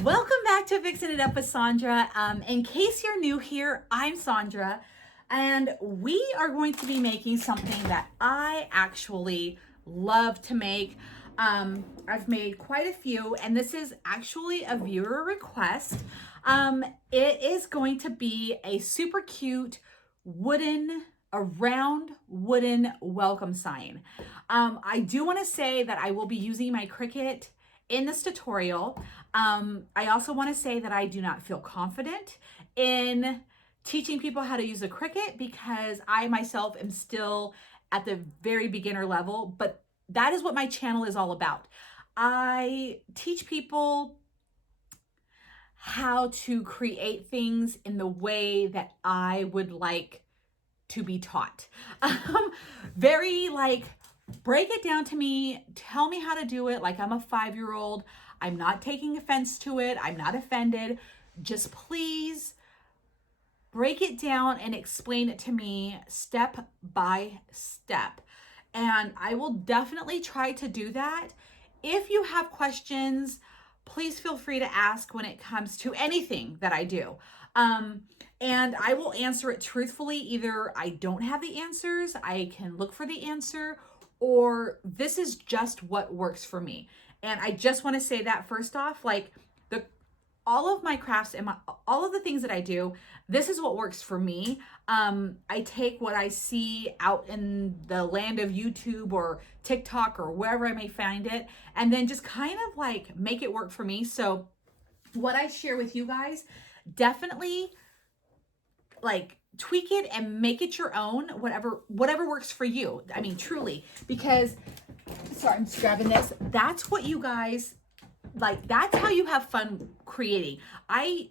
Welcome back to Fixing It Up with Sandra. In case you're new here, I'm Sandra, and we are going to be making something that I actually love to make. I've made quite a few, and this is actually a viewer request. It is going to be a super cute round wooden welcome sign. I do want to say that I will be using my Cricut in this tutorial. I also want to say that I do not feel confident in teaching people how to use a Cricut because I myself am still at the very beginner level, but that is what my channel is all about. I teach people how to create things in the way that I would like to be taught. Very like, break it down to me, tell me how to do it like I'm a 5-year-old. I'm not taking offense to it. I'm not offended. Just please break it down and explain it to me step by step. And I will definitely try to do that. If you have questions, please feel free to ask when it comes to anything that I do. And I will answer it truthfully. Either I don't have the answers, I can look for the answer, or this is just what works for me. And I just want to say that first off, like all of my crafts and all of the things that I do, this is what works for me. I take what I see out in the land of YouTube or TikTok or wherever I may find it, and then just kind of like make it work for me. So what I share with you guys, definitely like tweak it and make it your own, whatever works for you. I mean, truly, because sorry, I'm just grabbing this. That's what you guys like. That's how you have fun creating. I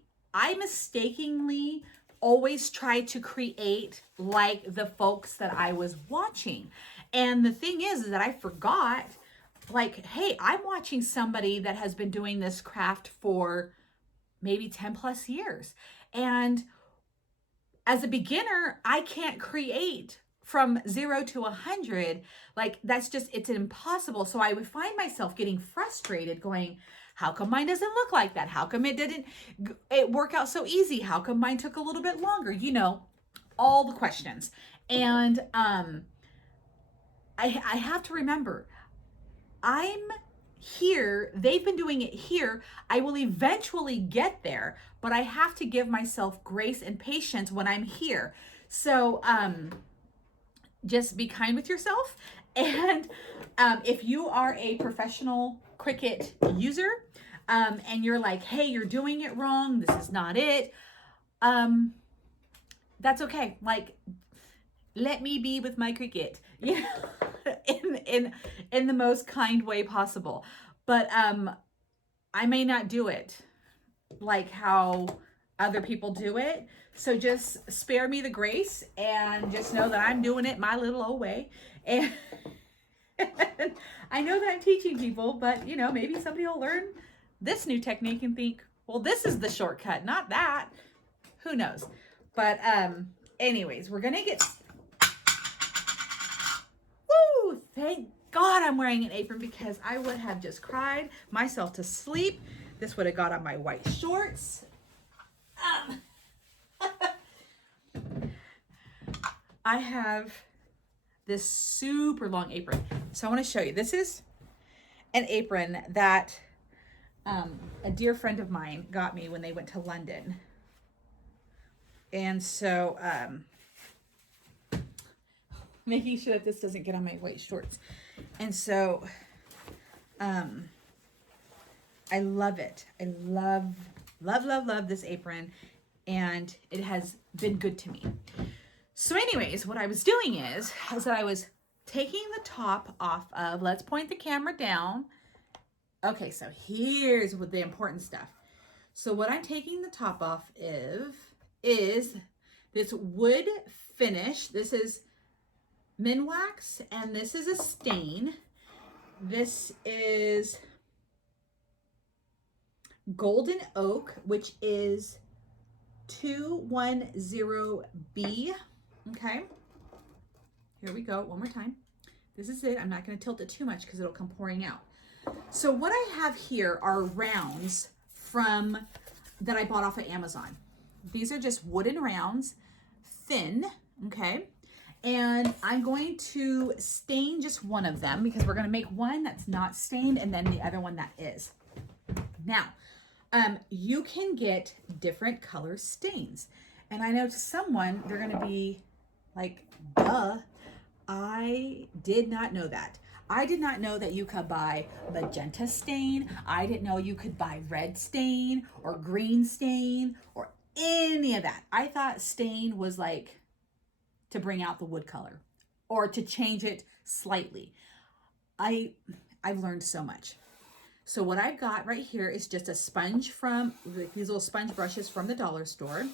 mistakenly always try to create like the folks that I was watching. And the thing is that I forgot, like, hey, I'm watching somebody that has been doing this craft for maybe 10 plus years. And as a beginner, I can't create from 0 to 100. Like, that's just, it's impossible. So I would find myself getting frustrated going, how come mine doesn't look like that? How come it work out so easy? How come mine took a little bit longer? You know, all the questions. And I have to remember, I'm here, they've been doing it here. I will eventually get there, but I have to give myself grace and patience when I'm here. So just be kind with yourself. And if you are a professional Cricut user and you're like, hey, you're doing it wrong, this is not it, that's okay. Like, let me be with my Cricut, you know, in the most kind way possible. But I may not do it like how other people do it. So just spare me the grace and just know that I'm doing it my little old way. And I know that I'm teaching people, but you know, maybe somebody will learn this new technique and think, well, this is the shortcut, not that. Who knows? But anyways, we're gonna get, woo, thank God I'm wearing an apron because I would have just cried myself to sleep. This would have got on my white shorts. I have this super long apron. So I want to show you. This is an apron that a dear friend of mine got me when they went to London. And so making sure that this doesn't get on my white shorts. And so I love it. I love this apron, and it has been good to me. So anyways, what I was doing is that I was taking the top off of, let's point the camera down. Okay, so here's what the important stuff. So what I'm taking the top off is this wood finish. This is Minwax, and this is a stain. This is Golden Oak, which is 210B. Okay, here we go, one more time. This is it. I'm not going to tilt it too much because it'll come pouring out. So what I have here are rounds that I bought off of Amazon. These are just wooden rounds, thin, okay? And I'm going to stain just one of them because we're gonna make one that's not stained and then the other one that is. Now, you can get different color stains. And I know to someone, they're gonna be like, duh, I did not know that. I did not know that you could buy magenta stain. I didn't know you could buy red stain or green stain or any of that. I thought stain was like to bring out the wood color or to change it slightly. I've learned so much. So what I've got right here is just a sponge from these little sponge brushes from the dollar store.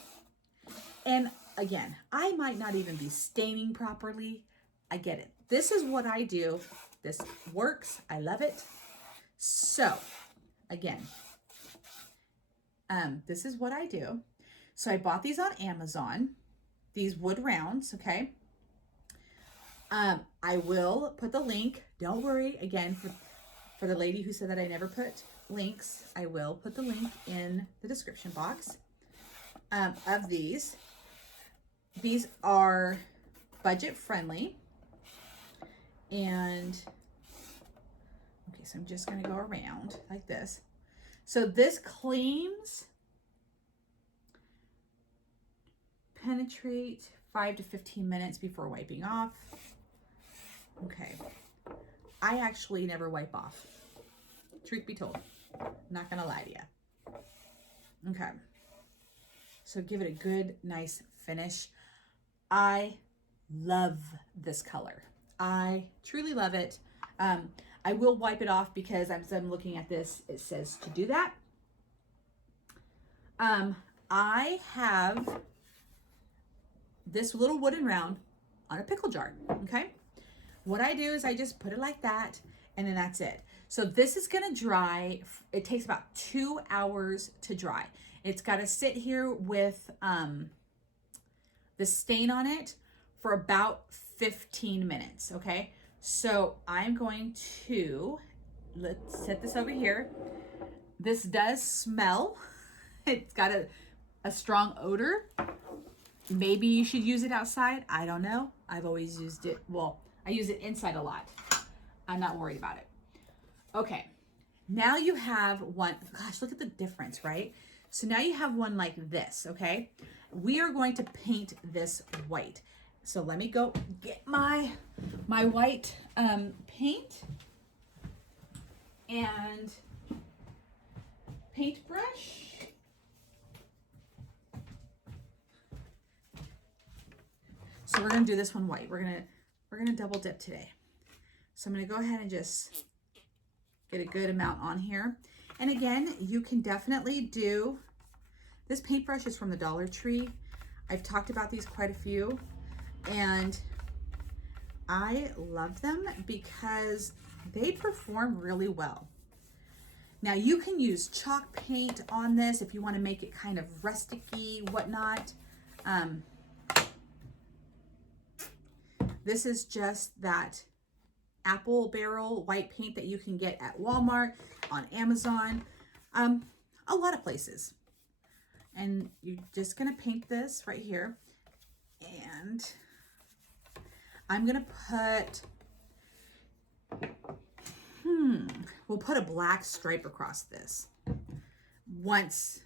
And again, I might not even be staining properly. I get it. This is what I do. This works. I love it. So again, this is what I do. So I bought these on Amazon, these wood rounds, okay? I will put the link. Don't worry, again, for the lady who said that I never put links, I will put the link in the description box of these. These are budget friendly. And, okay, so I'm just going to go around like this. So this claims penetrate 5 to 15 minutes before wiping off. Okay. I actually never wipe off. Truth be told. I'm not going to lie to you. Okay. So give it a good, nice finish. I love this color. I truly love it. I will wipe it off because as I'm looking at this, it says to do that. I have this little wooden round on a pickle jar, okay? What I do is I just put it like that and then that's it. So this is gonna dry. It takes about 2 hours to dry. It's gotta sit here with the stain on it for about 15 minutes, okay? So I'm going to, let's set this over here. This does smell. It's got a strong odor. Maybe you should use it outside. I don't know. I've always used it, well, I use it inside a lot. I'm not worried about it. Okay, now you have one, gosh, look at the difference, right? So now you have one like this, okay? We are going to paint this white. So let me go get my white paint and paintbrush. So we're gonna do this one white. We're gonna double dip today. So I'm gonna go ahead and just get a good amount on here. And again, you can definitely do, this paintbrush is from the Dollar Tree. I've talked about these quite a few. And I love them because they perform really well. Now you can use chalk paint on this if you want to make it kind of rustic-y, whatnot. This is just that apple barrel white paint that you can get at Walmart, on Amazon, a lot of places. And you're just gonna paint this right here. And I'm gonna put, we'll put a black stripe across this. Once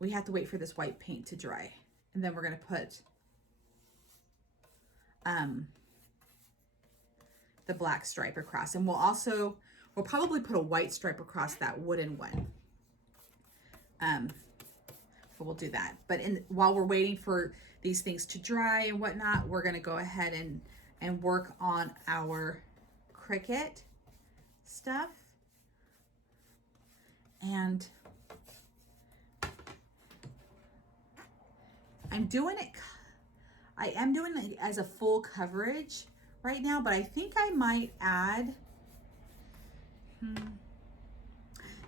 we have to wait for this white paint to dry. And then we're gonna put the black stripe across. And we'll probably put a white stripe across that wooden one. But we'll do that. But while we're waiting for these things to dry and whatnot, we're gonna go ahead and work on our Cricut stuff. And I am doing it as a full coverage right now, but I think I might add,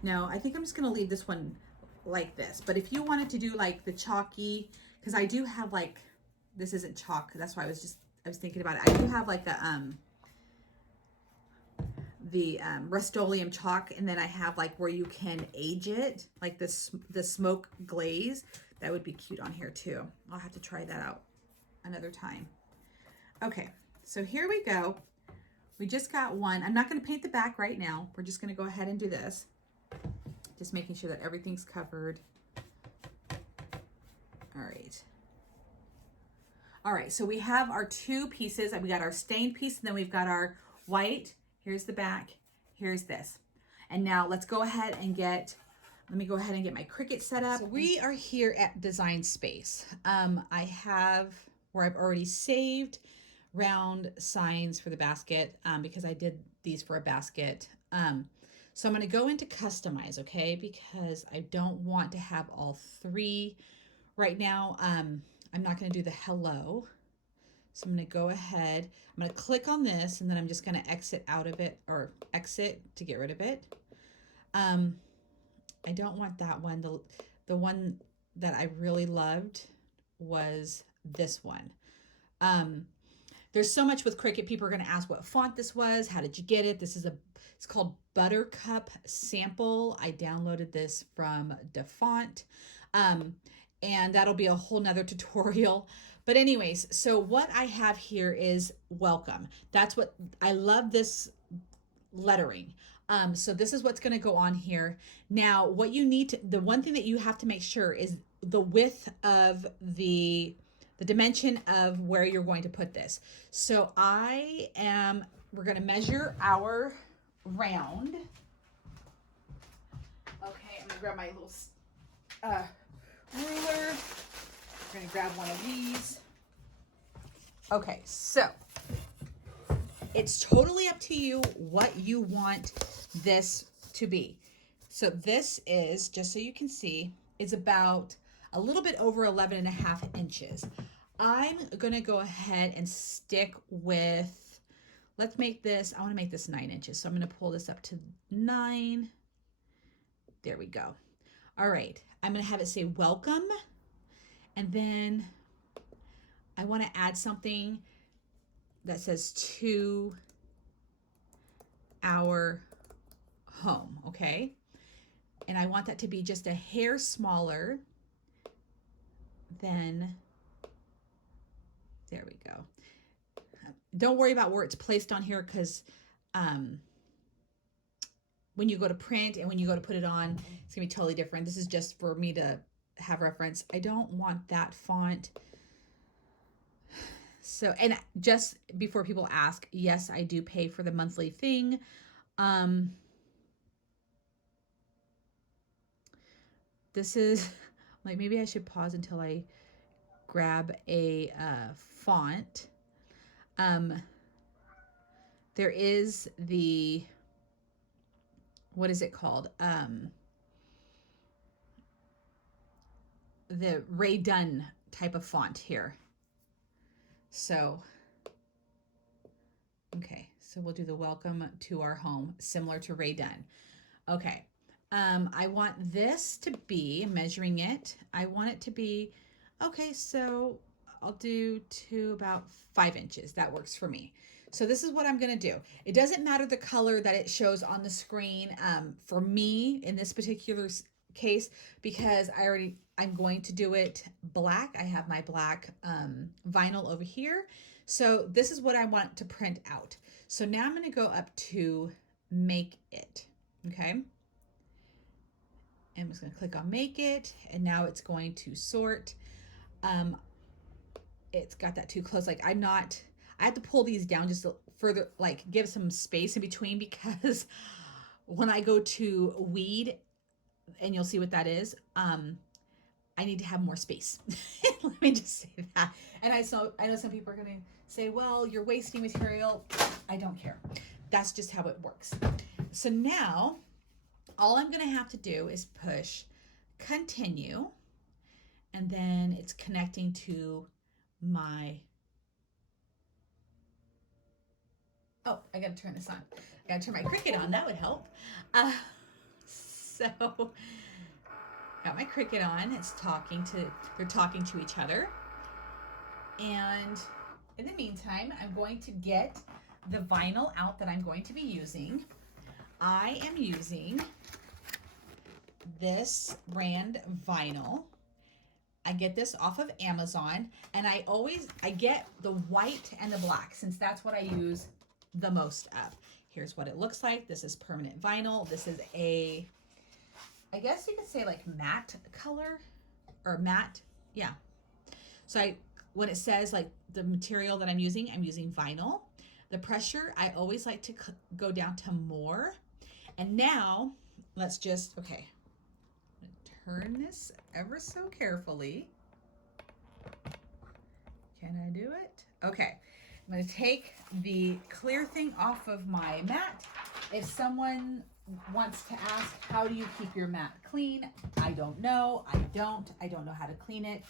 no, I think I'm just gonna leave this one like this. But if you wanted to do like the chalky, because I do have like, this isn't chalk, that's why I was thinking about it. I do have like the Rust-Oleum chalk, and then I have like where you can age it, like this the smoke glaze. That would be cute on here too. I'll have to try that out another time. Okay, so here we go. We just got one. I'm not going to paint the back right now. We're just going to go ahead and do this. Just making sure that everything's covered. All right. All right, so we have our two pieces. We got our stained piece, and then we've got our white. Here's the back. Here's this. And now let's go ahead and let me go ahead and get my Cricut set up. So we are here at Design Space. I have where I've already saved round signs for the basket because I did these for a basket. So I'm going to go into customize, okay? Because I don't want to have all three right now. I'm not going to do the hello. So I'm going to go ahead. I'm going to click on this, and then I'm just going to exit out of it, or exit to get rid of it. I don't want that one. The one that I really loved was this one. There's so much with Cricut. People are going to ask what font this was. How did you get it? It's called Buttercup Sample. I downloaded this from DaFont. And that'll be a whole nother tutorial. But anyways, so what I have here is welcome. That's what I love, this lettering. So this is what's going to go on here. Now, what you need to, the one thing that you have to make sure is the width of the dimension of where you're going to put this. So we're going to measure our round. Okay, I'm going to grab my little ruler. We're going to grab one of these. Okay, so it's totally up to you what you want this to be. So this is, just so you can see, is about a little bit over 11.5 inches. I'm going to go ahead and stick with, let's make this, I want to make this 9 inches. So I'm going to pull this up to 9. There we go. All right. I'm going to have it say welcome. And then I want to add something that says to our home. Okay. And I want that to be just a hair smaller than, there we go. Don't worry about where it's placed on here, because when you go to print and when you go to put it on, it's gonna be totally different. This is just for me to have reference. I don't want that font. So, and just before people ask, yes, I do pay for the monthly thing. This is like, maybe I should pause until I grab a font. There is the, what is it called? The Ray Dunn type of font here. So, okay, so we'll do the welcome to our home, similar to Ray Dunn. Okay, I want this to be, measuring it, I want it to be, okay, so I'll do to about 5 inches. That works for me. So this is what I'm going to do. It doesn't matter the color that it shows on the screen for me in this particular case, because I'm going to do it black. I have my black vinyl over here. So this is what I want to print out. So now I'm going to go up to make it. Okay. And I'm just going to click on make it. And now it's going to sort. It's got that too close. Like I have to pull these down just to further, like give some space in between, because when I go to weed, and you'll see what that is, I need to have more space. Let me just say that. And I know some people are going to say, well, you're wasting material. I don't care. That's just how it works. So now all I'm going to have to do is push continue, and then it's connecting to my, oh, I got to turn this on. I got to turn my Cricut on. That would help. So got my Cricut on. They're talking to each other. And in the meantime, I'm going to get the vinyl out that I'm going to be using. I am using this brand vinyl. I get this off of Amazon, and I get the white and the black since that's what I use the most of. Here's what it looks like. This is permanent vinyl. This is a, I guess you could say like matte color or matte. Yeah. So when it says like the material that I'm using vinyl. The pressure, I always like to go down to more. And now let's just, okay, I'm gonna turn this ever so carefully. Can I do it? Okay, I'm gonna take the clear thing off of my mat. If someone wants to ask, how do you keep your mat clean? I don't know. I don't know how to clean it.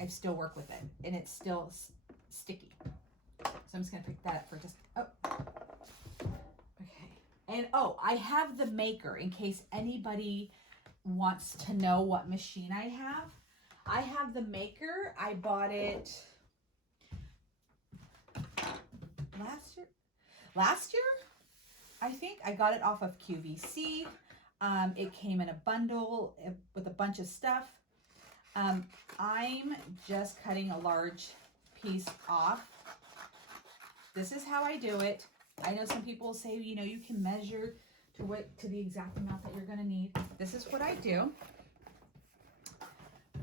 I still work with it and it's still sticky. So I'm just gonna pick that up for just, oh, okay. And oh, I have the Maker in case anybody wants to know what machine I have. I have the Maker. I bought it last year, I think. I got it off of QVC. It came in a bundle with a bunch of stuff. I'm just cutting a large piece off. This is how I do it. I know some people say, you know, you can measure to the exact amount that you're going to need. This is what I do.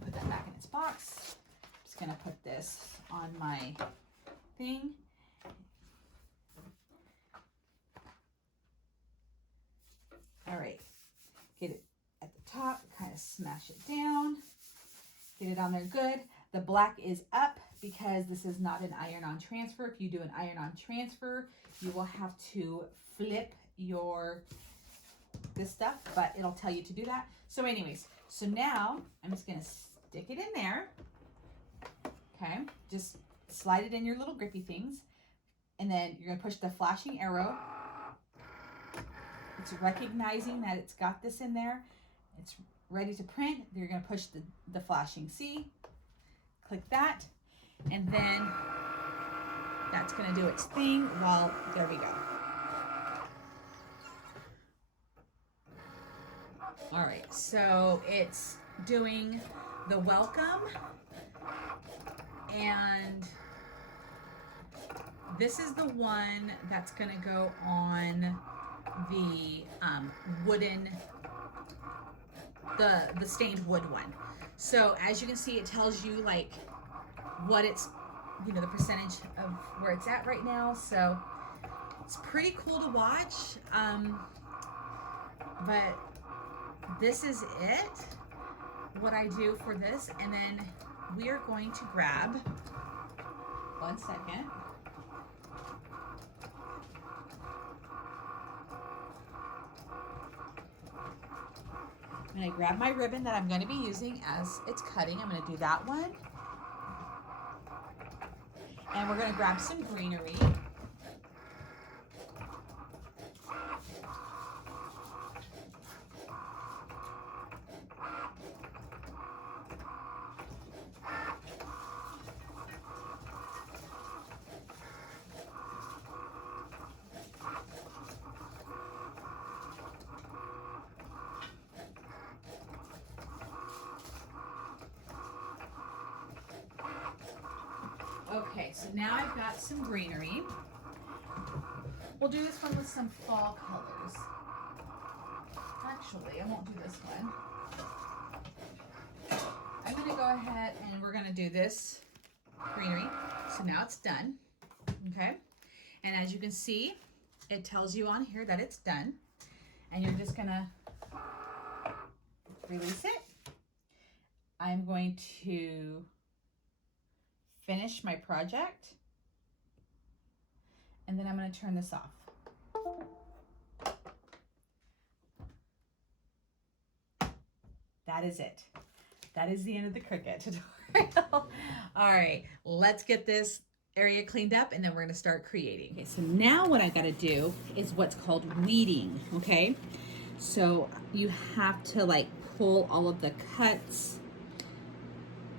Put that back in its box. I'm just going to put this on my thing. All right. Get it at the top, kind of smash it down. Get it on there good. The black is up because this is not an iron-on transfer. If you do an iron-on transfer, you will have to flip this stuff, but it'll tell you to do that. So anyways, so now I'm just gonna stick it in there. Okay, just slide it in your little grippy things, and then you're gonna push the flashing arrow. It's recognizing that it's got this in there. It's ready to print. You're gonna push the flashing C, click that, and then that's gonna do its thing while, there we go. All right, so it's doing the welcome, and this is the one that's gonna go on the wooden, the stained wood one. So as you can see, it tells you like what it's, you know, the percentage of where it's at right now. So it's pretty cool to watch. But this is it, what I do for this. And then we are going to grab, 1 second. I'm gonna grab my ribbon that I'm gonna be using as it's cutting. I'm gonna do that one. And we're gonna grab some greenery. Okay, so now I've got some greenery. We'll do this one with some fall colors. Actually, I won't do this one. I'm gonna go ahead and we're gonna do this greenery. So now it's done, okay? And as you can see, it tells you on here that it's done. And you're just gonna release it. I'm going to finish my project, and then I'm going to turn this off. That is it. That is the end of the Cricut tutorial. All right, let's get this area cleaned up, and then we're going to start creating. Okay, so now what I got to do is what's called weeding, okay? So you have to like pull all of the cuts.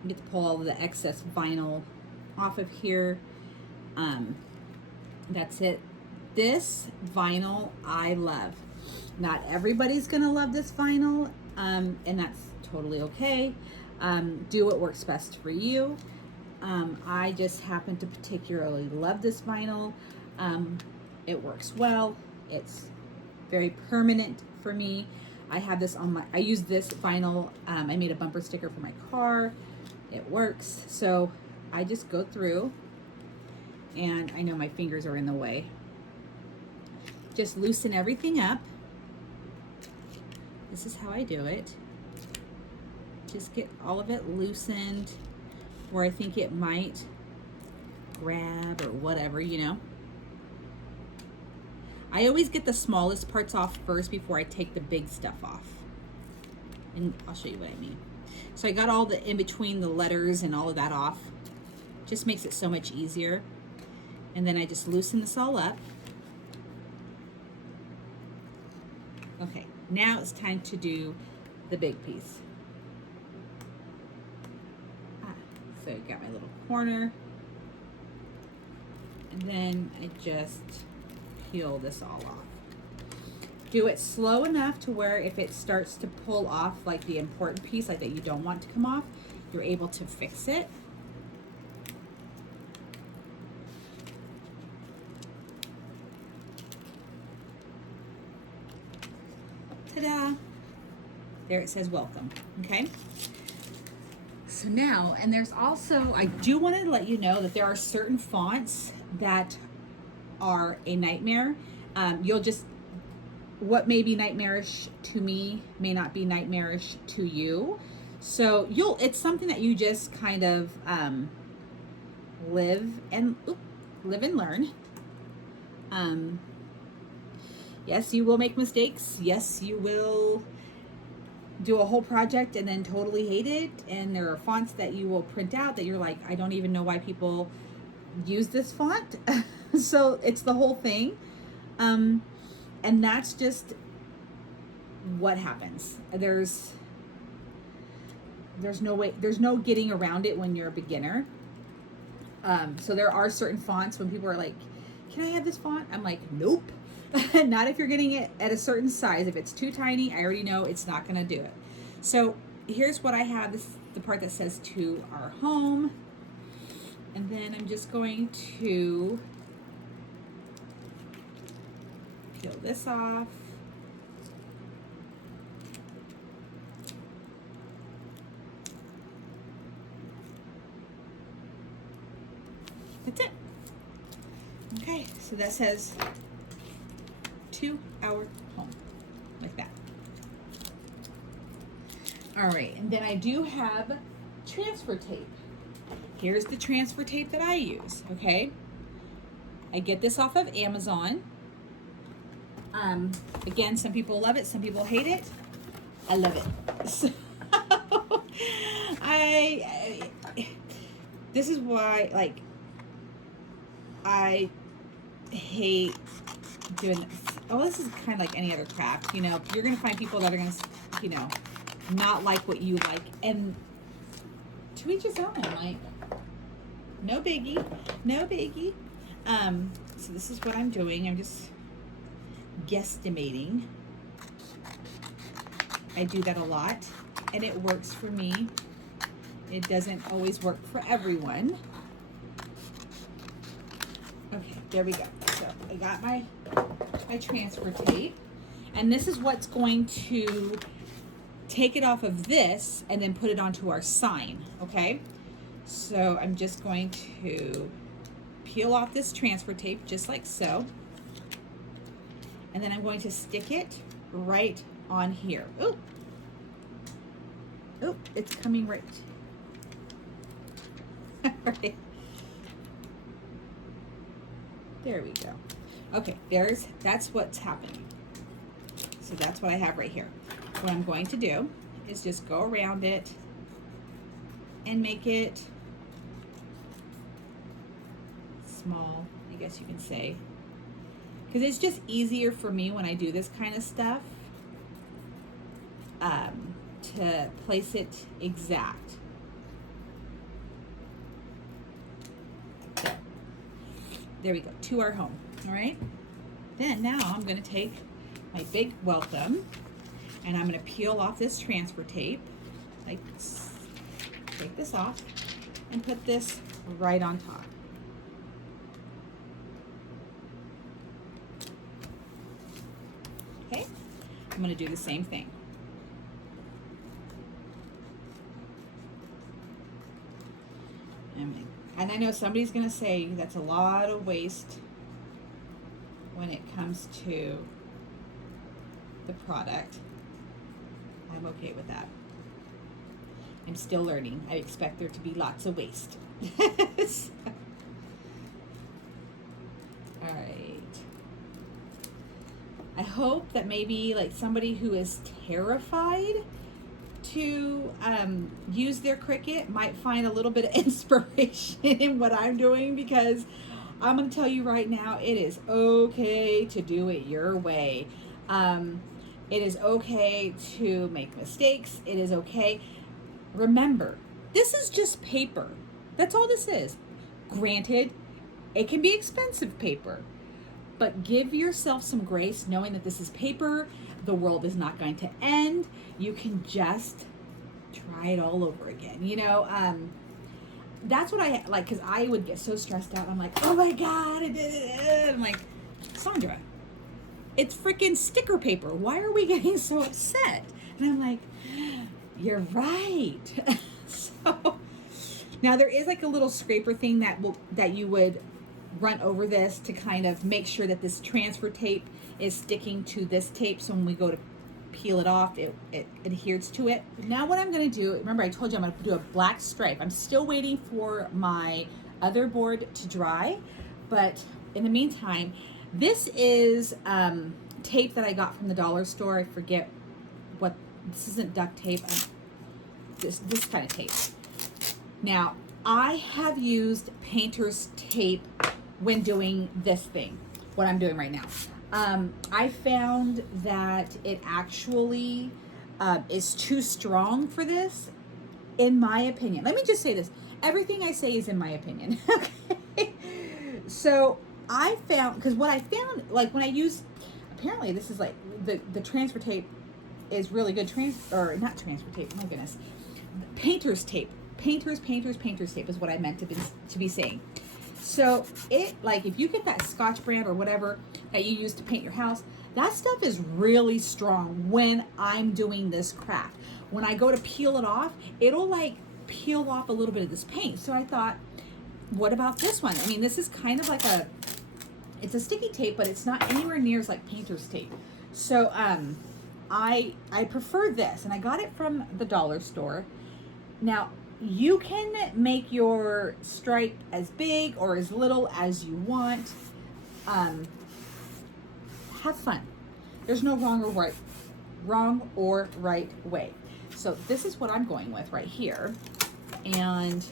You get to pull all of the excess vinyl off of here. That's it. This vinyl I love. Not everybody's gonna love this vinyl, and that's totally okay. Do what works best for you. I just happen to particularly love this vinyl. It works well. It's very permanent for me. I have this on I use this vinyl. I made a bumper sticker for my car. It works. So I just go through, and I know my fingers are in the way. Just loosen everything up. This is how I do it. Just get all of it loosened where I think it might grab or whatever, you know. I always get the smallest parts off first before I take the big stuff off. And I'll show you what I mean. So I got all the in between the letters and all of that off. Just makes it so much easier. And then I just loosen this all up. Okay, now it's time to do the big piece. So I got my little corner. And then I just peel this all off. Do it slow enough to where if it starts to pull off like the important piece, like that you don't want to come off, you're able to fix it. Ta-da! There it says welcome, okay? So now, and there's also, I do want to let you know that there are certain fonts that are a nightmare. You'll just, what may be nightmarish to me may not be nightmarish to you. So it's something that you just kind of live and learn. Yes, you will make mistakes. Yes, you will do a whole project and then totally hate it. And there are fonts that you will print out that you're like, I don't even know why people use this font. So it's the whole thing. And that's just what happens. There's no way, there's no getting around it when you're a beginner. So there are certain fonts when people are like, can I have this font? I'm like, nope. Not if you're getting it at a certain size. If it's too tiny, I already know it's not going to do it. So here's what I have. This is the part that says to our home. And then I'm just going to peel this off. That's it. Okay, so that says to our home, like that. All right, and then I do have transfer tape. Here's the transfer tape that I use, okay? I get this off of Amazon. Again, some people love it, some people hate it. I love it. So this is why, like, I hate doing this. Oh, this is kind of like any other craft, you know. You're gonna find people that are gonna, you know, not like what you like, and to each his own. Like, no biggie, no biggie. So this is what I'm doing. I'm just guesstimating. I do that a lot, and it works for me. It doesn't always work for everyone. Okay, there we go. So I got my transfer tape, and this is what's going to take it off of this and then put it onto our sign, okay? So I'm just going to peel off this transfer tape just like so, and then I'm going to stick it right on here. Ooh, ooh, it's coming right. All right. There we go. Okay, that's what's happening. So that's what I have right here. What I'm going to do is just go around it and make it small, I guess you can say. Because it's just easier for me when I do this kind of stuff to place it exact. There we go, to our home. All right. Then now I'm going to take my big welcome and I'm going to peel off this transfer tape, like this. Take this off and put this right on top. Okay, I'm going to do the same thing. And I know somebody's going to say that's a lot of waste when it comes to the product. I'm okay with that. I'm still learning. I expect there to be lots of waste. So, all right. I hope that maybe like somebody who is terrified to use their Cricut might find a little bit of inspiration in what I'm doing, because I'm going to tell you right now, it is okay to do it your way. It is okay to make mistakes. It is okay. Remember, this is just paper. That's all this is. Granted, it can be expensive paper, but give yourself some grace knowing that this is paper. The world is not going to end. You can just try it all over again. You know, that's what I like, because I would get so stressed out. I'm like, oh my God, I did it. I'm like, Sandra, it's freaking sticker paper. Why are we getting so upset? And I'm like, you're right. So now there is like a little scraper thing that you would run over this to kind of make sure that this transfer tape is sticking to this tape, so when we go to peel it off, it adheres to it. Now what I'm going to do, remember I told you I'm going to do a black stripe. I'm still waiting for my other board to dry, but in the meantime, this is tape that I got from the dollar store. I forget what, this isn't duct tape, this kind of tape. Now I have used painter's tape when doing this thing, what I'm doing right now. I found that it actually is too strong for this, in my opinion. Let me just say this. Everything I say is in my opinion. Okay. So I found, because what I found, like when I use, apparently this is like, the transfer tape is really good. Not transfer tape, my goodness. Painter's tape. Painter's tape is what I meant to be saying. So it, like, if you get that Scotch brand or whatever that you use to paint your house, that stuff is really strong when I'm doing this craft. When I go to peel it off, it'll like peel off a little bit of this paint. So I thought, what about this one? I mean, this is kind of like it's a sticky tape, but it's not anywhere near as like painter's tape. So I prefer this, and I got it from the dollar store. Now, you can make your stripe as big or as little as you want. Have fun. There's no wrong or right way. So this is what I'm going with right here. And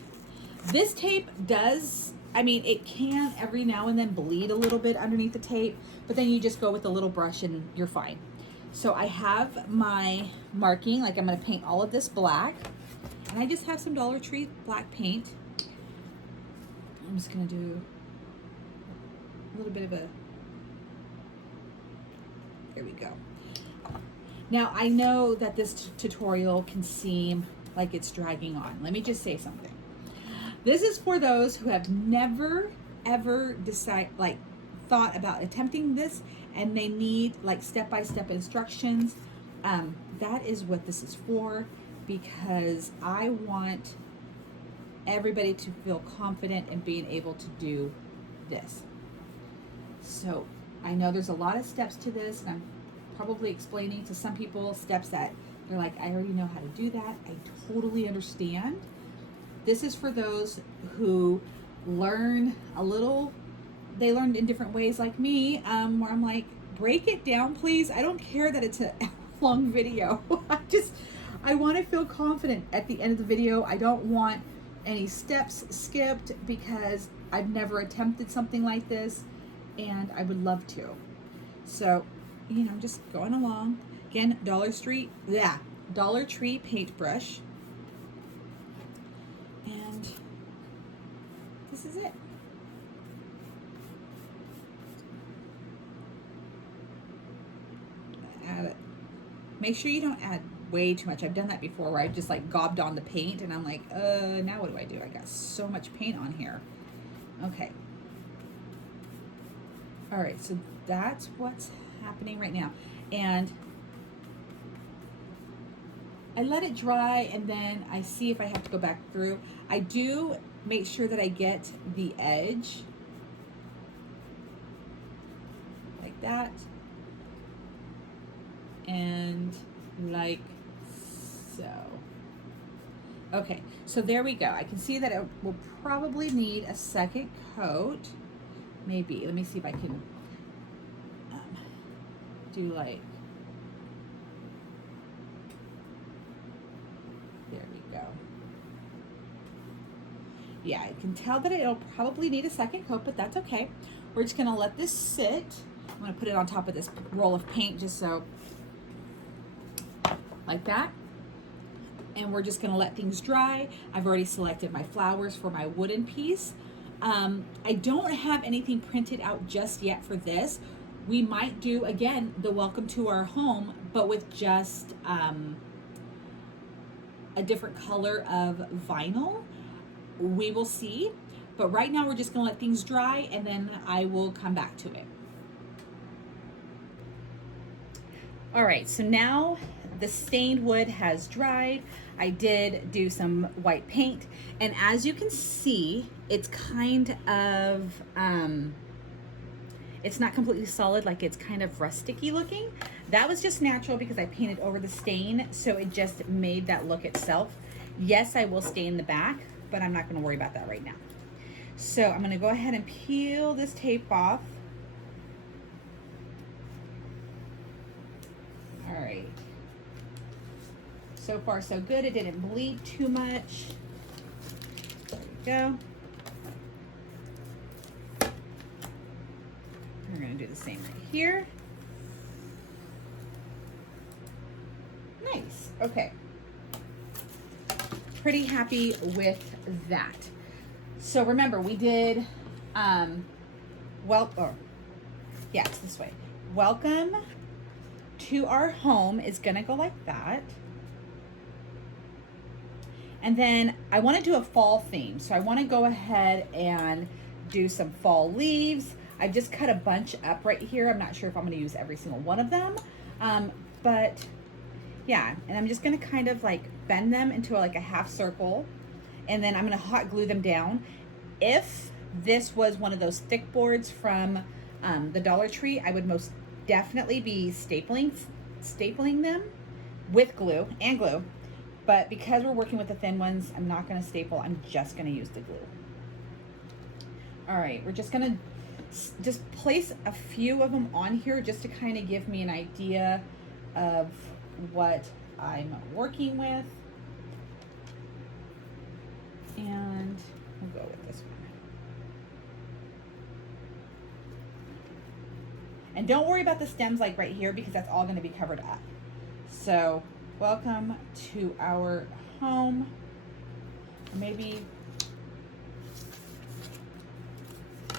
this tape does, I mean, it can every now and then bleed a little bit underneath the tape, but then you just go with a little brush and you're fine. So I have my marking, like I'm going to paint all of this black. And I just have some Dollar Tree black paint. I'm just going to do a little bit of a, there we go. Now I know that this tutorial can seem like it's dragging on. Let me just say something. This is for those who have never ever thought about attempting this, and they need like step-by-step instructions. That is what this is for, because I want everybody to feel confident in being able to do this. So I know there's a lot of steps to this, and I'm probably explaining to some people steps that they're like, I already know how to do that. I totally understand. This is for those who learn a little, they learned in different ways like me, where I'm like, break it down, please. I don't care that it's a long video. I want to feel confident at the end of the video. I don't want any steps skipped, because I've never attempted something like this and I would love to. So, you know, just going along. Again, Dollar Tree paintbrush. And this is it. Make sure you don't add way too much. I've done that before where I've just like gobbed on the paint and I'm like, now what do I do? I got so much paint on here. Okay. All right, so that's what's happening right now. And I let it dry and then I see if I have to go back through. I do make sure that I get the edge like that and like so. Okay, so there we go. I can see that it will probably need a second coat. Maybe. Let me see if I can do like, there we go. Yeah, I can tell that it'll probably need a second coat, but that's okay. We're just gonna let this sit. I'm gonna put it on top of this roll of paint just so, like that. And we're just gonna let things dry. I've already selected my flowers for my wooden piece. I don't have anything printed out just yet for this. We might do, again, the welcome to our home, but with just a different color of vinyl. We will see. But right now we're just gonna let things dry and then I will come back to it. All right, so now the stained wood has dried. I did do some white paint, and as you can see, it's kind of, it's not completely solid, like it's kind of rusticy looking. That was just natural because I painted over the stain, so it just made that look itself. Yes, I will stain the back, but I'm not gonna worry about that right now. So I'm gonna go ahead and peel this tape off. All right. So far, so good. It didn't bleed too much. There we go. We're gonna do the same right here. Nice, okay. Pretty happy with that. So remember, we did, it's this way. Welcome to our home is gonna go like that. And then I want to do a fall theme. So I want to go ahead and do some fall leaves. I've just cut a bunch up right here. I'm not sure if I'm going to use every single one of them. But yeah, and I'm just going to kind of like bend them into like a half circle. And then I'm going to hot glue them down. If this was one of those thick boards from the Dollar Tree, I would most definitely be stapling them with glue and glue. But because we're working with the thin ones, I'm not gonna staple, I'm just gonna use the glue. All right, we're just gonna just place a few of them on here just to kind of give me an idea of what I'm working with. And we'll go with this one. And don't worry about the stems like right here because that's all gonna be covered up. So, welcome to our home. Maybe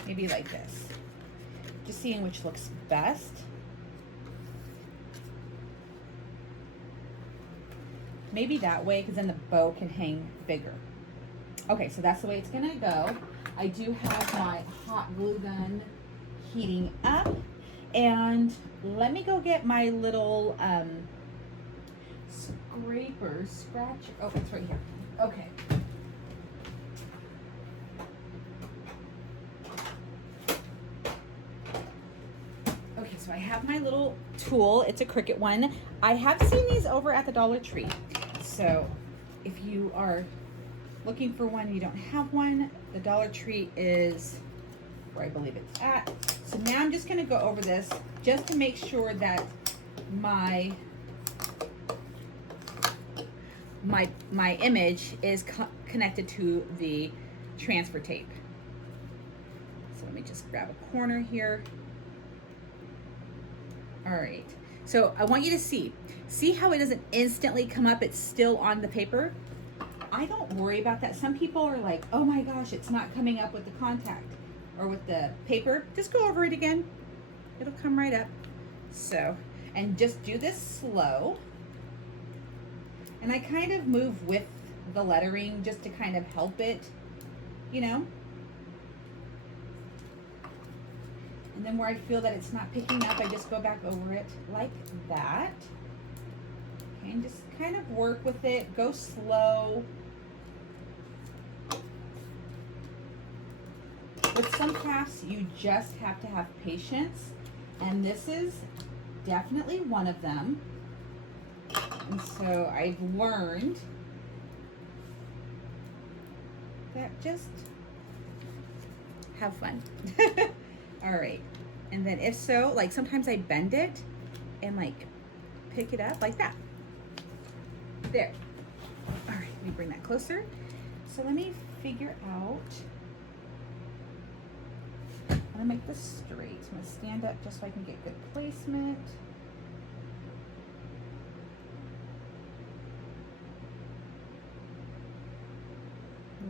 like this. Just seeing which looks best. Maybe that way, because then the bow can hang bigger. Okay, so that's the way it's gonna go. I do have my hot glue gun heating up. And let me go get my little scratch. Oh, it's right here. Okay. Okay, so I have my little tool. It's a Cricut one. I have seen these over at the Dollar Tree. So if you are looking for one, you don't have one, the Dollar Tree is where I believe it's at. So now I'm just gonna go over this just to make sure that my image is connected to the transfer tape. So let me just grab a corner here. All right, so I want you to see how it doesn't instantly come up, it's still on the paper. I don't worry about that. Some people are like, oh my gosh, it's not coming up with the contact or with the paper. Just go over it again. It'll come right up. So, and just do this slow. And I kind of move with the lettering just to kind of help it, you know. And then where I feel that it's not picking up, I just go back over it like that. Okay, and just kind of work with it, go slow. With some crafts, you just have to have patience, and this is definitely one of them. And so I've learned that just have fun. All right, and then if so, like sometimes I bend it and like pick it up like that. There. All right, let me bring that closer. So let me figure out. I'm gonna make this straight. I'm gonna stand up just so I can get good placement.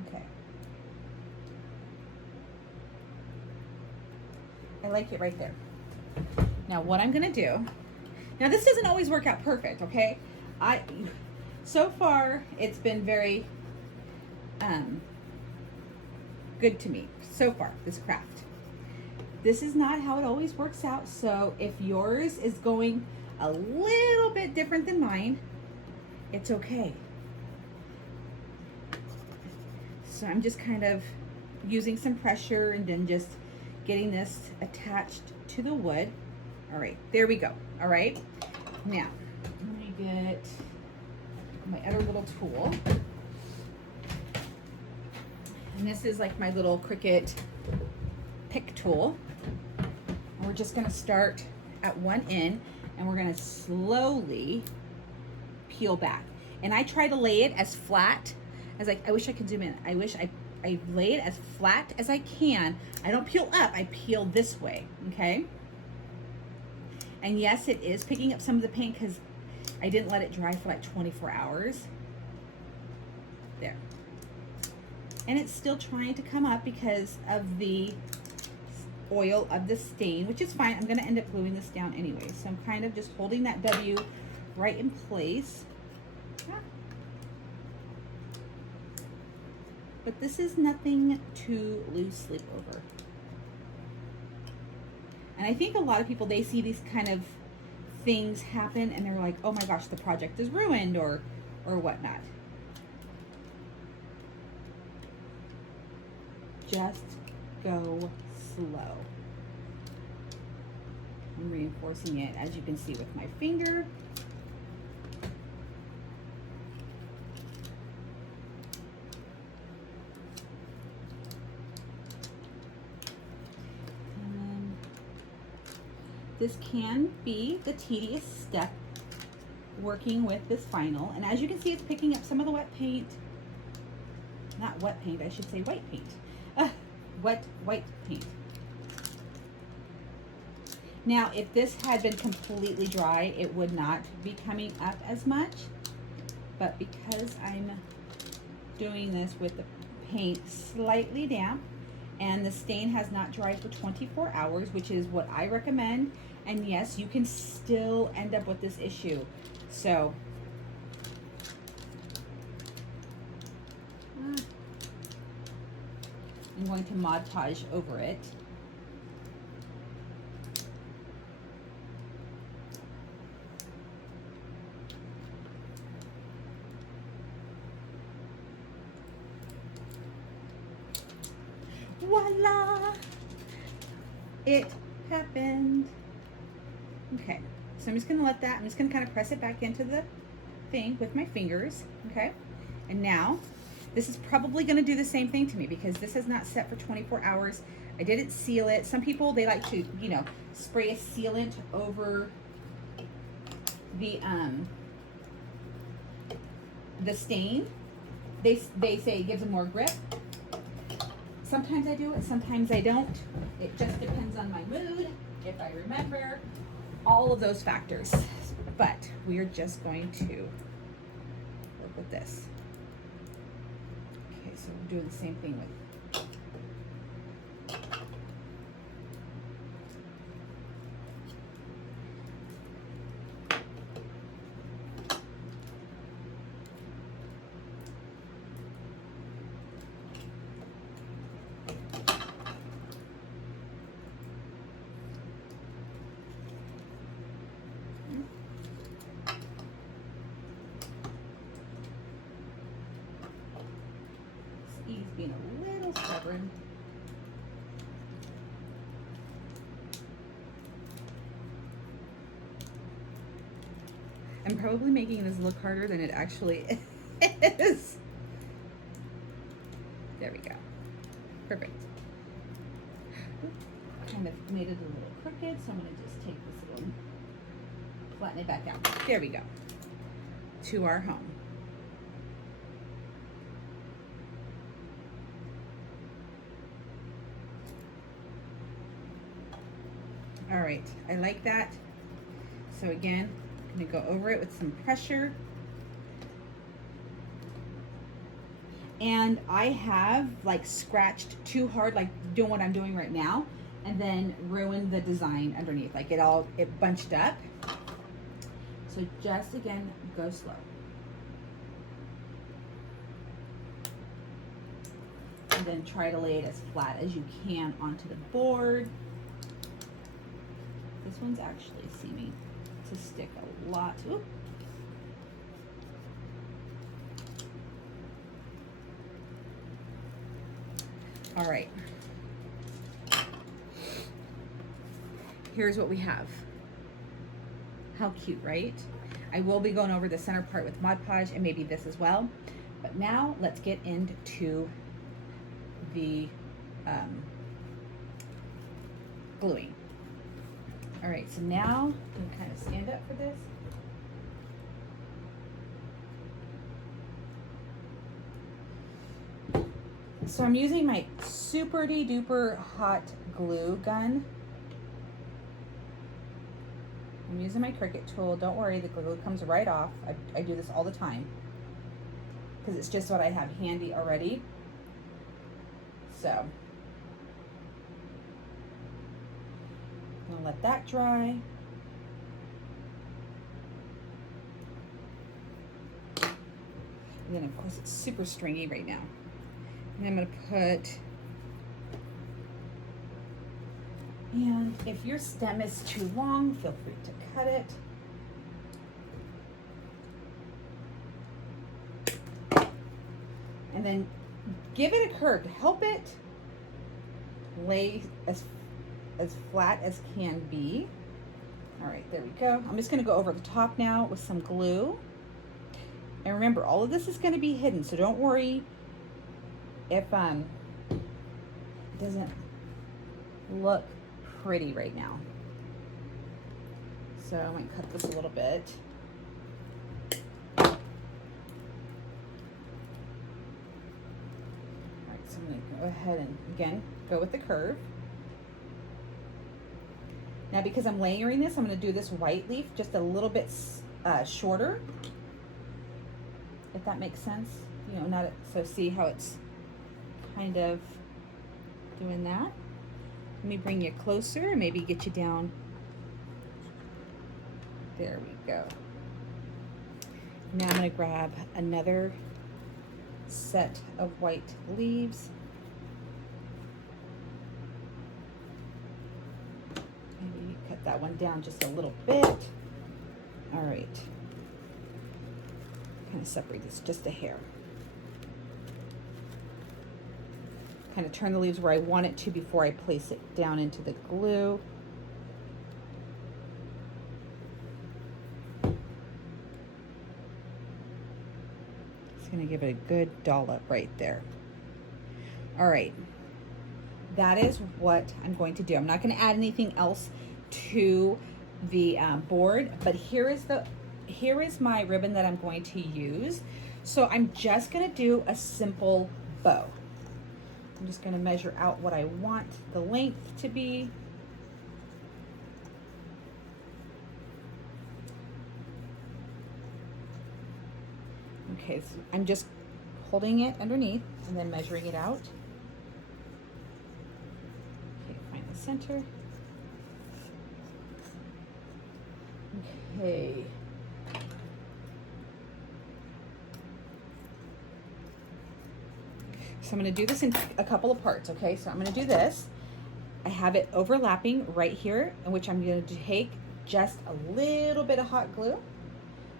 Okay. I like it right there. Now what I'm gonna do, now this doesn't always work out perfect, okay? So far it's been very good to me so far, this craft. This is not how it always works out, so if yours is going a little bit different than mine, it's okay. So I'm just kind of using some pressure and then just getting this attached to the wood. All right, there we go. All right, now let me get my other little tool. And this is like my little Cricut pick tool. And we're just gonna start at one end and we're gonna slowly peel back. And I try to lay it as flat as I wish I could zoom in. I wish I lay it as flat as I can. I don't peel up, I peel this way, okay? And yes, it is picking up some of the paint because I didn't let it dry for like 24 hours. There. And it's still trying to come up because of the oil of the stain, which is fine. I'm gonna end up gluing this down anyway. So I'm kind of just holding that W right in place. Yeah. But this is nothing to lose sleep over. And I think a lot of people, they see these kind of things happen and they're like, oh my gosh, the project is ruined or whatnot. Just go slow. I'm reinforcing it, as you can see, with my finger. And this can be the tedious step working with this vinyl. And as you can see, it's picking up some of the wet paint. Not wet paint, I should say white paint. Wet white paint. Now, if this had been completely dry, it would not be coming up as much. But because I'm doing this with the paint slightly damp and the stain has not dried for 24 hours, which is what I recommend, and yes, you can still end up with this issue. So, I'm going to Mod Podge over it. Voila! It happened. Okay, so I'm just gonna let that, I'm just gonna kind of press it back into the thing with my fingers, okay? And now, this is probably gonna do the same thing to me because this is not set for 24 hours. I didn't seal it. Some people, they like to, you know, spray a sealant over the stain. They say it gives them more grip. Sometimes I do it, sometimes I don't. It just depends on my mood, if I remember, all of those factors. But we are just going to work with this. Okay, so we're doing the same thing with apron. I'm probably making this look harder than it actually is. There we go. Perfect. Kind of made it a little crooked, so I'm going to just take this little, flatten it back out. There we go. To our home. All right, I like that. So again, I'm going to go over it with some pressure. And I have like scratched too hard, like doing what I'm doing right now, and then ruined the design underneath. Like it bunched up. So just again, go slow. And then try to lay it as flat as you can onto the board. This one's actually seeming to stick a lot. Ooh. All right. Here's what we have. How cute, right? I will be going over the center part with Mod Podge and maybe this as well. But now let's get into the gluing. All right, so now I'm kind of stand up for this. So I'm using my super duper hot glue gun. I'm using my Cricut tool. Don't worry, the glue comes right off. I do this all the time because it's just what I have handy already. So I'm gonna let that dry. And then of course it's super stringy right now. And I'm gonna put, and if your stem is too long, feel free to cut it. And then give it a curve to help it lay as flat as can be. All right, there we go. I'm just gonna go over the top now with some glue. And remember, all of this is gonna be hidden, so don't worry if it doesn't look pretty right now. So I might cut this a little bit. All right, so I'm gonna go ahead and again, go with the curve. Now because I'm layering this, I'm gonna do this white leaf just a little bit shorter, if that makes sense. You know, not so see how it's kind of doing that. Let me bring you closer and maybe get you down. There we go. Now I'm going to grab another set of white leaves. Maybe cut that one down just a little bit. All right. Kind of separate this just a hair. Kind of turn the leaves where I want it to before I place it down into the glue. It's going to give it a good dollop right there. All right, that is what I'm going to do. I'm not going to add anything else to the board, but here is my ribbon that I'm going to use. So I'm just going to do a simple bow. I'm just going to measure out what I want the length to be. Okay, so I'm just holding it underneath and then measuring it out. Okay, find the center. Okay. So I'm going to do this in a couple of parts, okay? So I'm going to do this. I have it overlapping right here, in which I'm going to take just a little bit of hot glue.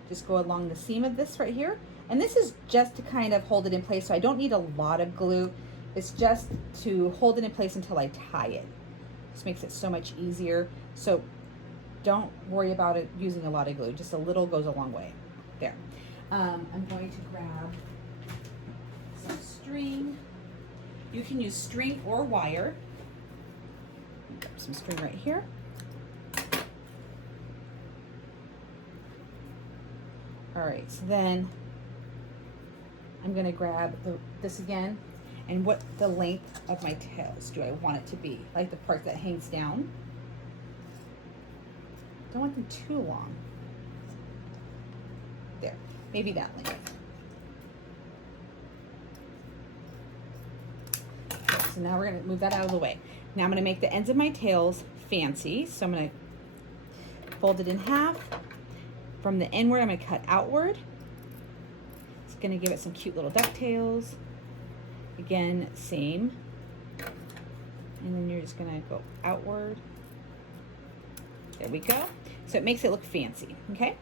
Just go along the seam of this right here. And this is just to kind of hold it in place, so I don't need a lot of glue. It's just to hold it in place until I tie it. This makes it so much easier. So don't worry about it using a lot of glue. Just a little goes a long way. There. I'm going to grab some string. You can use string or wire. Grab some string right here. All right, so then I'm gonna grab this again, and what the length of my tails do I want it to be? Like the part that hangs down. Don't want them too long. There, maybe that length. Okay, so now we're gonna move that out of the way. Now I'm gonna make the ends of my tails fancy. So I'm gonna fold it in half. From the inward, I'm going to cut outward. It's going to give it some cute little ducktails. Again, same. And then you're just going to go outward. There we go. So it makes it look fancy, okay?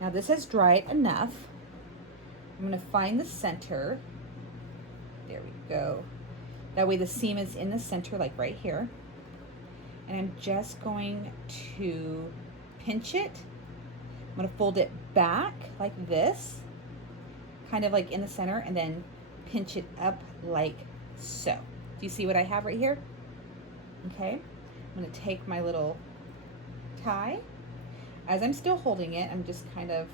Now this has dried enough. I'm going to find the center. There we go. That way the seam is in the center, like right here. And I'm just going to pinch it. I'm going to fold it back like this, kind of like in the center, and then pinch it up like so. Do you see what I have right here? Okay, I'm going to take my little tie. As I'm still holding it, I'm just kind of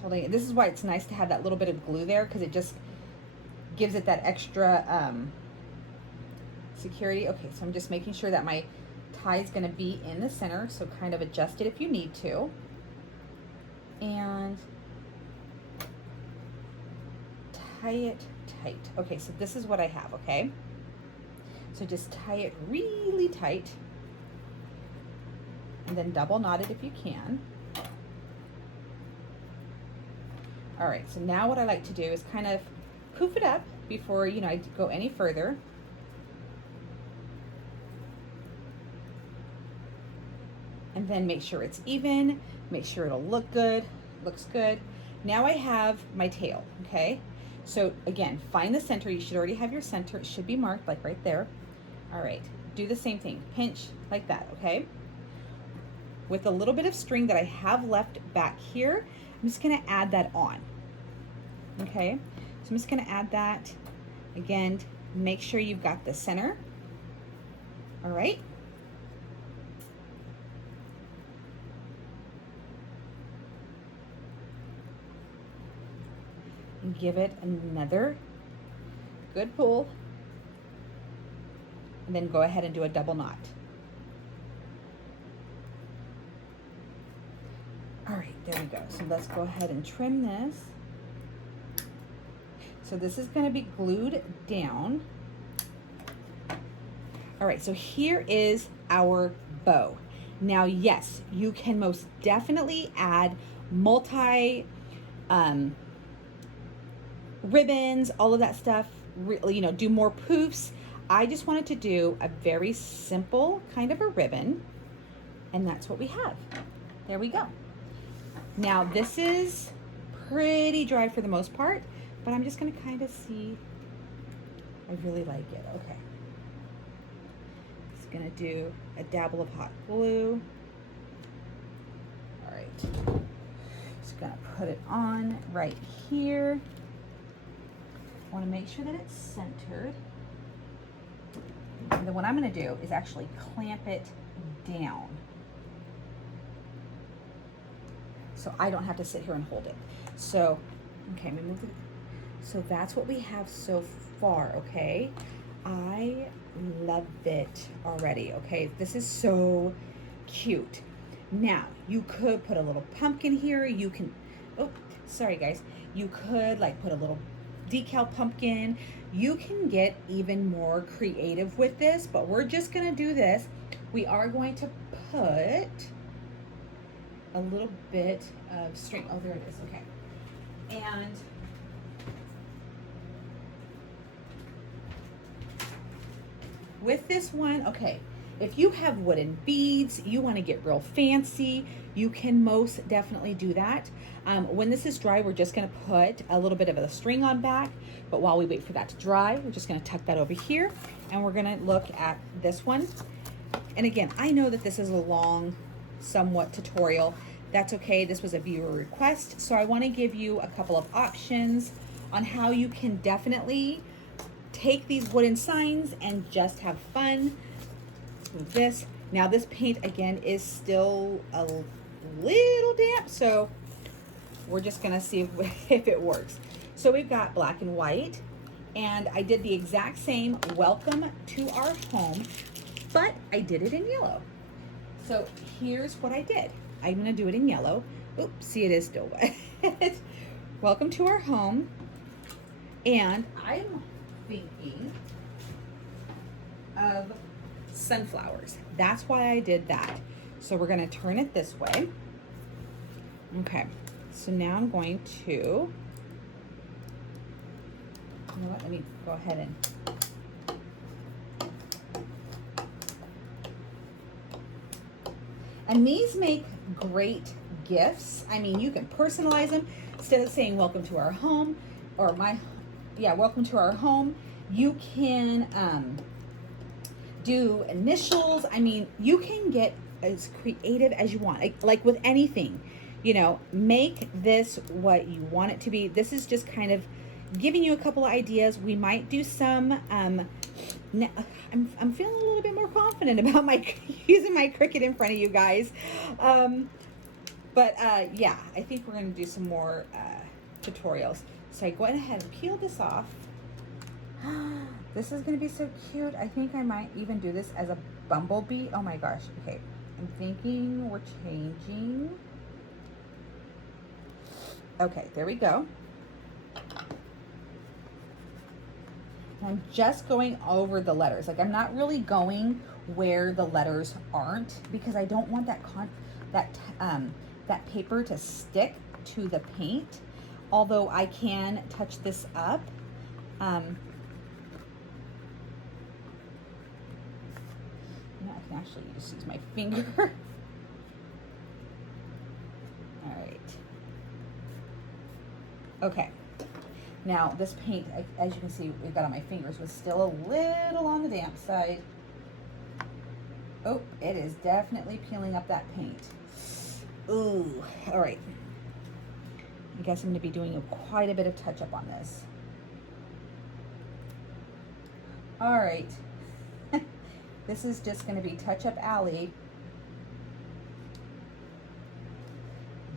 holding it. This is why it's nice to have that little bit of glue there, because it just gives it that extra security. Okay, so I'm just making sure that my tie is going to be in the center, so kind of adjust it if you need to. And tie it tight. Okay, so this is what I have, okay? So just tie it really tight, and then double knot it if you can. All right, so now what I like to do is kind of poof it up before, you know, I go any further. And then make sure it's even, make sure it'll look good, looks good. Now I have my tail, okay? So again, find the center. You should already have your center. It should be marked like right there. All right, do the same thing. Pinch like that, okay? With a little bit of string that I have left back here, I'm just gonna add that on, okay? So I'm just gonna add that. Again, make sure you've got the center, all right? And give it another good pull, and then go ahead and do a double knot. All right, there we go. So let's go ahead and trim this. So this is going to be glued down. All right, so here is our bow. Now, yes, you can most definitely add multi ribbons, all of that stuff, really, you know, do more poofs. I just wanted to do a very simple kind of a ribbon, and that's what we have. There we go. Now this is pretty dry for the most part, but I'm just gonna kind of see. I really like it. Okay. Just gonna do a dabble of hot glue. All right. Just gonna put it on right here. I want to make sure that it's centered. And then what I'm going to do is actually clamp it down, so I don't have to sit here and hold it. So, okay, let me move it. So that's what we have so far, okay? I love it already, okay? This is so cute. Now, you could put a little pumpkin here. You can, oh, sorry guys. You could like put a little decal pumpkin. You can get even more creative with this, but we're just gonna do this. We are going to put a little bit of string. Oh, there it is. Okay. And with this one, okay, if you have wooden beads, you want to get real fancy, you can most definitely do that. When this is dry, we're just going to put a little bit of a string on back, but while we wait for that to dry, we're just going to tuck that over here, and we're going to look at this one. And again, I know that this is a long, somewhat tutorial. That's okay. This was a viewer request, so I want to give you a couple of options on how you can definitely take these wooden signs and just have fun with this. Now this paint again is still a little damp, so we're just gonna see if it works. So we've got black and white, and I did the exact same welcome to our home, but I did it in yellow. So here's what I did. I'm gonna do it in yellow. Oops, see, it is still wet. Welcome to our home. And I'm thinking of sunflowers. That's why I did that. So we're gonna turn it this way. Okay, so now I'm going to, you know what, let me go ahead and these make great gifts. I mean, you can personalize them. Instead of saying welcome to our home, or welcome to our home, you can do initials. I mean, you can get as creative as you want, like with anything, you know, make this what you want it to be. This is just kind of giving you a couple of ideas. We might do some, I'm feeling a little bit more confident about using my Cricut in front of you guys. Yeah, I think we're going to do some more tutorials. So I go ahead and peel this off. This is going to be so cute. I think I might even do this as a bumblebee. Oh my gosh. Okay. I'm thinking we're changing. Okay, there we go. I'm just going over the letters. Like, I'm not really going where the letters aren't, because I don't want that paper to stick to the paint. Although I can touch this up. I can actually just use my finger. All right. Okay. Now this paint, as you can see, we've got on my fingers, was still a little on the damp side. Oh, it is definitely peeling up that paint. Ooh, all right. I guess I'm going to be doing quite a bit of touch up on this. All right. This is just going to be touch up alley.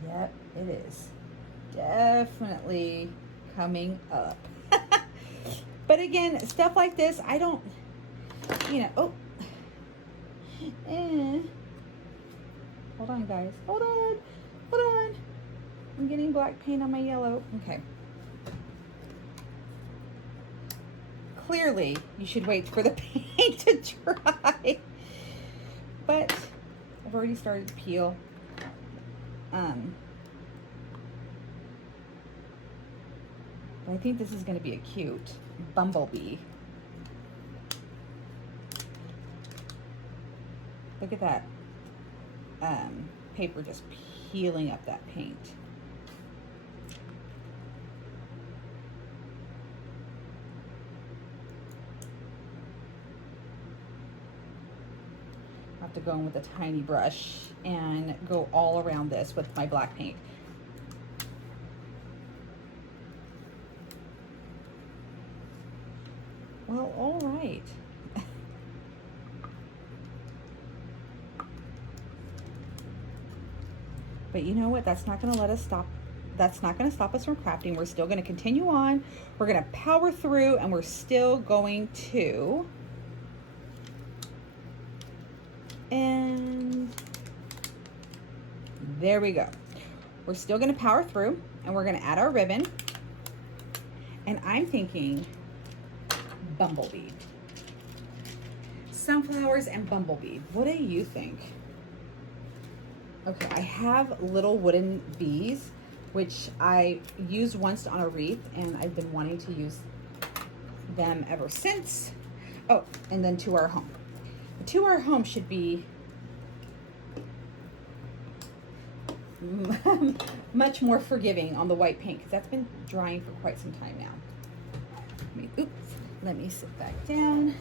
Yep, it is definitely coming up. But again, stuff like this, I don't, you know, hold on guys, hold on. I'm getting black paint on my yellow. Okay. Clearly, you should wait for the paint to dry. But I've already started to peel. I think this is going to be a cute bumblebee. Look at that paper just peeling up that paint. I have to go in with a tiny brush and go all around this with my black paint. Well, all right. But you know what? That's not going to let us stop. That's not going to stop us from crafting. We're still going to continue on. We're going to power through, and we're still going to, and there we go. We're still going to power through, and we're going to add our ribbon. And I'm thinking bumblebee. Sunflowers and bumblebee. What do you think? Okay, I have little wooden bees, which I used once on a wreath, and I've been wanting to use them ever since. Oh, and then to our home. The 2-hour home should be much more forgiving on the white paint because that's been drying for quite some time now. Let me sit back down.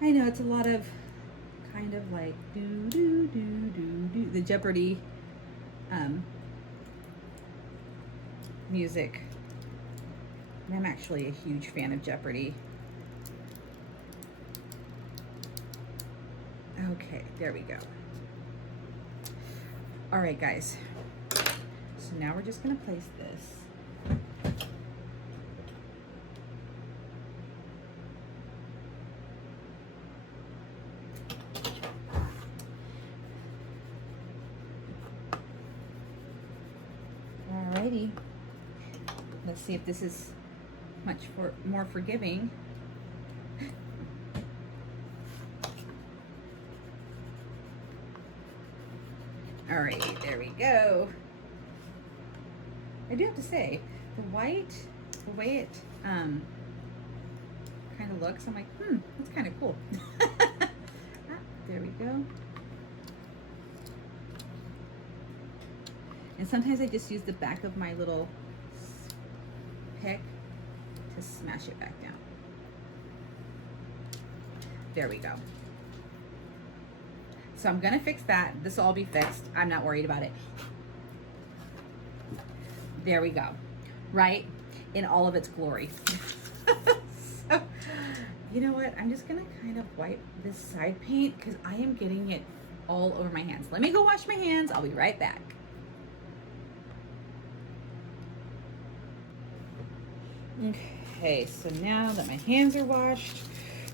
I know it's a lot of kind of like the Jeopardy music. And I'm actually a huge fan of Jeopardy. Okay, there we go. All right, guys. So now we're just gonna place this. Alrighty. Let's see if this is much more forgiving. All right, there we go. I do have to say, the white, the way it kind of looks, I'm like, that's kind of cool. There we go. And sometimes I just use the back of my little pick to smash it back down. There we go. So I'm gonna fix that. This will all be fixed. I'm not worried about it. There we go. Right? In all of its glory. So, you know what? I'm just gonna kind of wipe this side paint because I am getting it all over my hands. Let me go wash my hands. I'll be right back. Okay, so now that my hands are washed,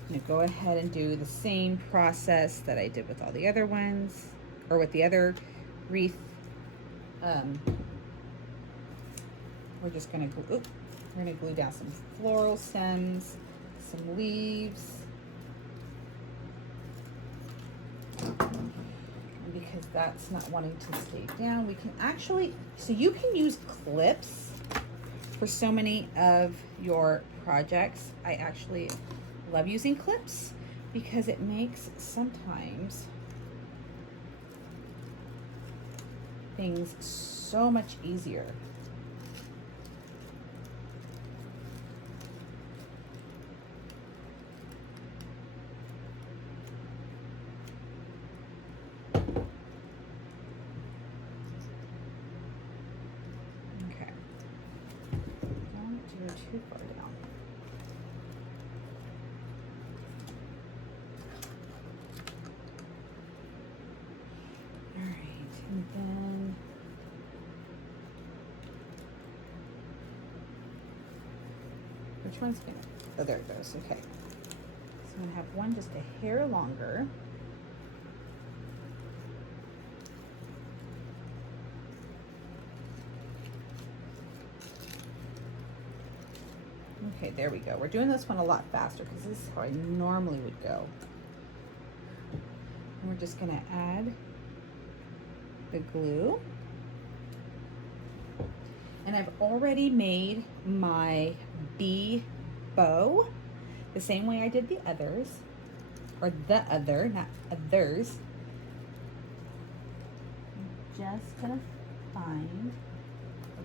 I'm gonna go ahead and do the same process that I did with all the other ones, or with the other wreath. We're just gonna glue, we're gonna glue down some floral stems, some leaves, and because that's not wanting to stay down, we can actually, so you can use clips for so many of your projects. I actually love using clips because it makes sometimes things so much easier. Okay. Don't do it too far down. And then which one's gonna, oh, there it goes. Okay, so I'm gonna have one just a hair longer. Okay, there we go. We're doing this one a lot faster because this is how I normally would go. And we're just gonna add the glue, and I've already made my bee bow the same way I did the others, or the other, not others. I'm just gonna find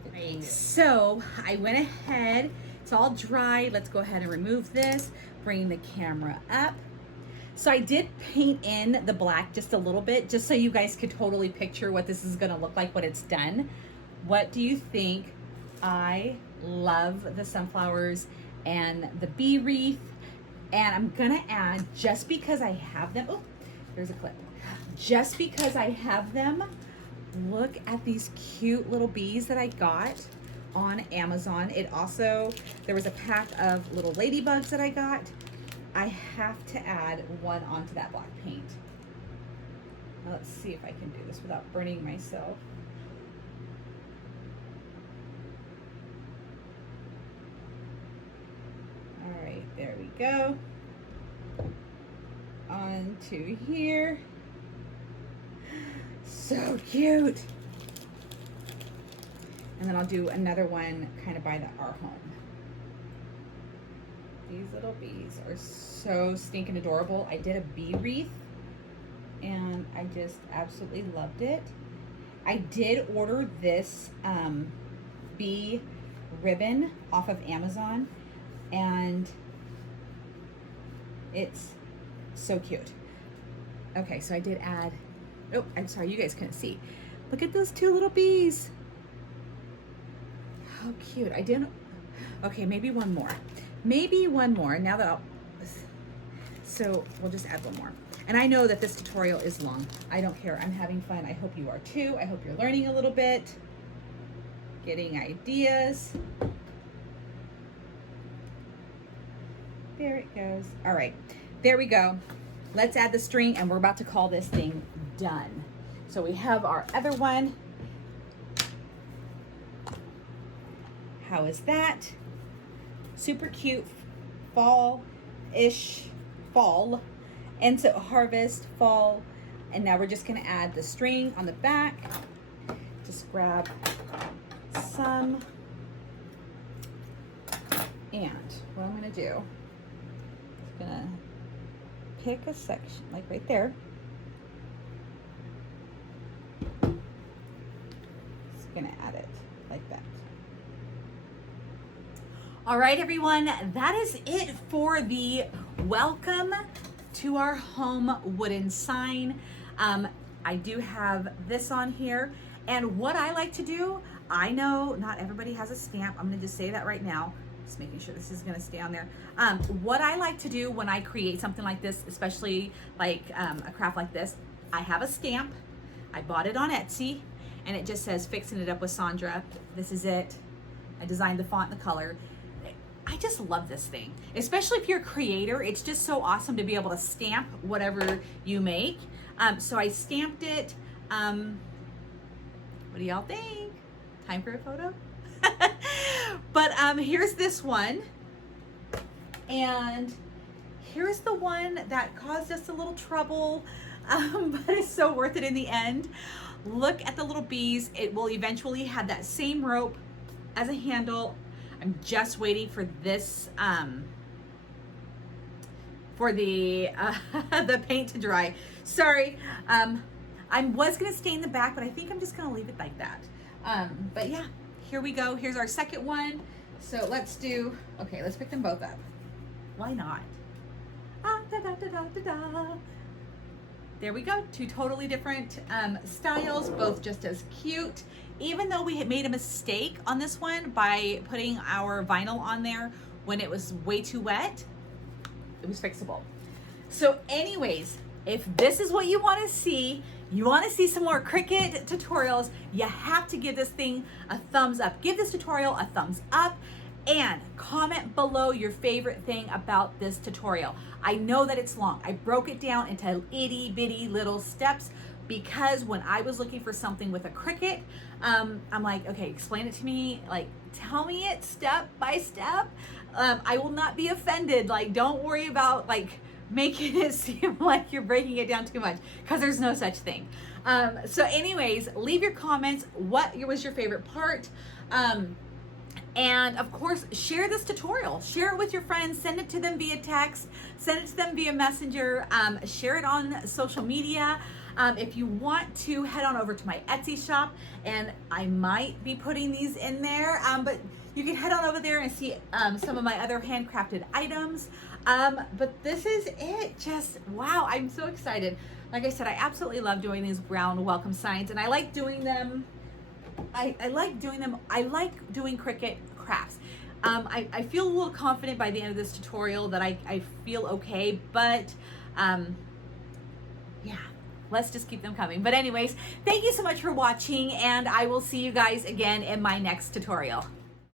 the glue. So I went ahead, it's all dry. Let's go ahead and remove this, bring the camera up. So I did paint in the black just a little bit, just so you guys could totally picture what this is gonna look like when it's done. What do you think? I love the sunflowers and the bee wreath. And I'm gonna add, just because I have them, oh, there's a clip. Just because I have them, look at these cute little bees that I got on Amazon. It also, there was a pack of little ladybugs that I got. I have to add one onto that black paint. Now let's see if I can do this without burning myself. All right, there we go. Onto here. so cute. And then I'll do another one kind of by our home. These little bees are so stinking adorable. I did a bee wreath and I just absolutely loved it. I did order this bee ribbon off of Amazon and it's so cute. Okay, so I did add, oh, I'm sorry, you guys couldn't see. Look at those two little bees. How cute. I didn't, okay, maybe one more. Maybe one more, now that so we'll just add one more. And I know that this tutorial is long. I don't care, I'm having fun. I hope you are too. I hope you're learning a little bit, getting ideas. There it goes. All right, there we go. Let's add the string and we're about to call this thing done. So we have our other one. How is that? Super cute, fall-ish, fall. And so harvest, fall. And now we're just gonna add the string on the back. Just grab some. And what I'm gonna do, I'm gonna pick a section, like right there. Just gonna add it like that. All right, everyone, that is it for the welcome to our home wooden sign. I do have this on here, and what I like to do, I know not everybody has a stamp. I'm gonna just say that right now, just making sure this is gonna stay on there. What I like to do when I create something like this, especially like a craft like this, I have a stamp. I bought it on Etsy, and it just says Fixing It Up with Sandra. This is it. I designed the font and the color. I just love this thing, especially if you're a creator. It's just so awesome to be able to stamp whatever you make. So I stamped it. What do y'all think? Time for a photo? But here's this one. And here's the one that caused us a little trouble, but it's so worth it in the end. Look at the little bees. It will eventually have that same rope as a handle. I'm just waiting for this, for the paint to dry. Sorry, I was gonna stain the back, but I think I'm just gonna leave it like that. But yeah, here we go. Here's our second one. So let's do, okay, let's pick them both up. Why not? Ah, da, da, da, da, da, da. There we go, two totally different styles, both just as cute. Even though we had made a mistake on this one by putting our vinyl on there when it was way too wet, it was fixable. So anyways, if this is what you want to see, you want to see some more Cricut tutorials, you have to give this thing a thumbs up. Give this tutorial a thumbs up and comment below your favorite thing about this tutorial. I know that it's long. I broke it down into itty bitty little steps because when I was looking for something with a Cricut, I'm like, okay, explain it to me. Like, tell me it step by step. I will not be offended. Like, don't worry about like making it seem like you're breaking it down too much, because there's no such thing. So anyways, leave your comments. What was your favorite part? And of course, share this tutorial. Share it with your friends. Send it to them via text. Send it to them via Messenger. Share it on social media. If you want to, head on over to my Etsy shop, and I might be putting these in there, but you can head on over there and see some of my other handcrafted items. But this is it. Just wow, I'm so excited. Like I said, I absolutely love doing these brown welcome signs, and I like doing them. I like doing them. I like doing Cricut crafts. I feel a little confident by the end of this tutorial that I feel okay, but yeah, let's just keep them coming. But anyways, thank you so much for watching, and I will see you guys again in my next tutorial.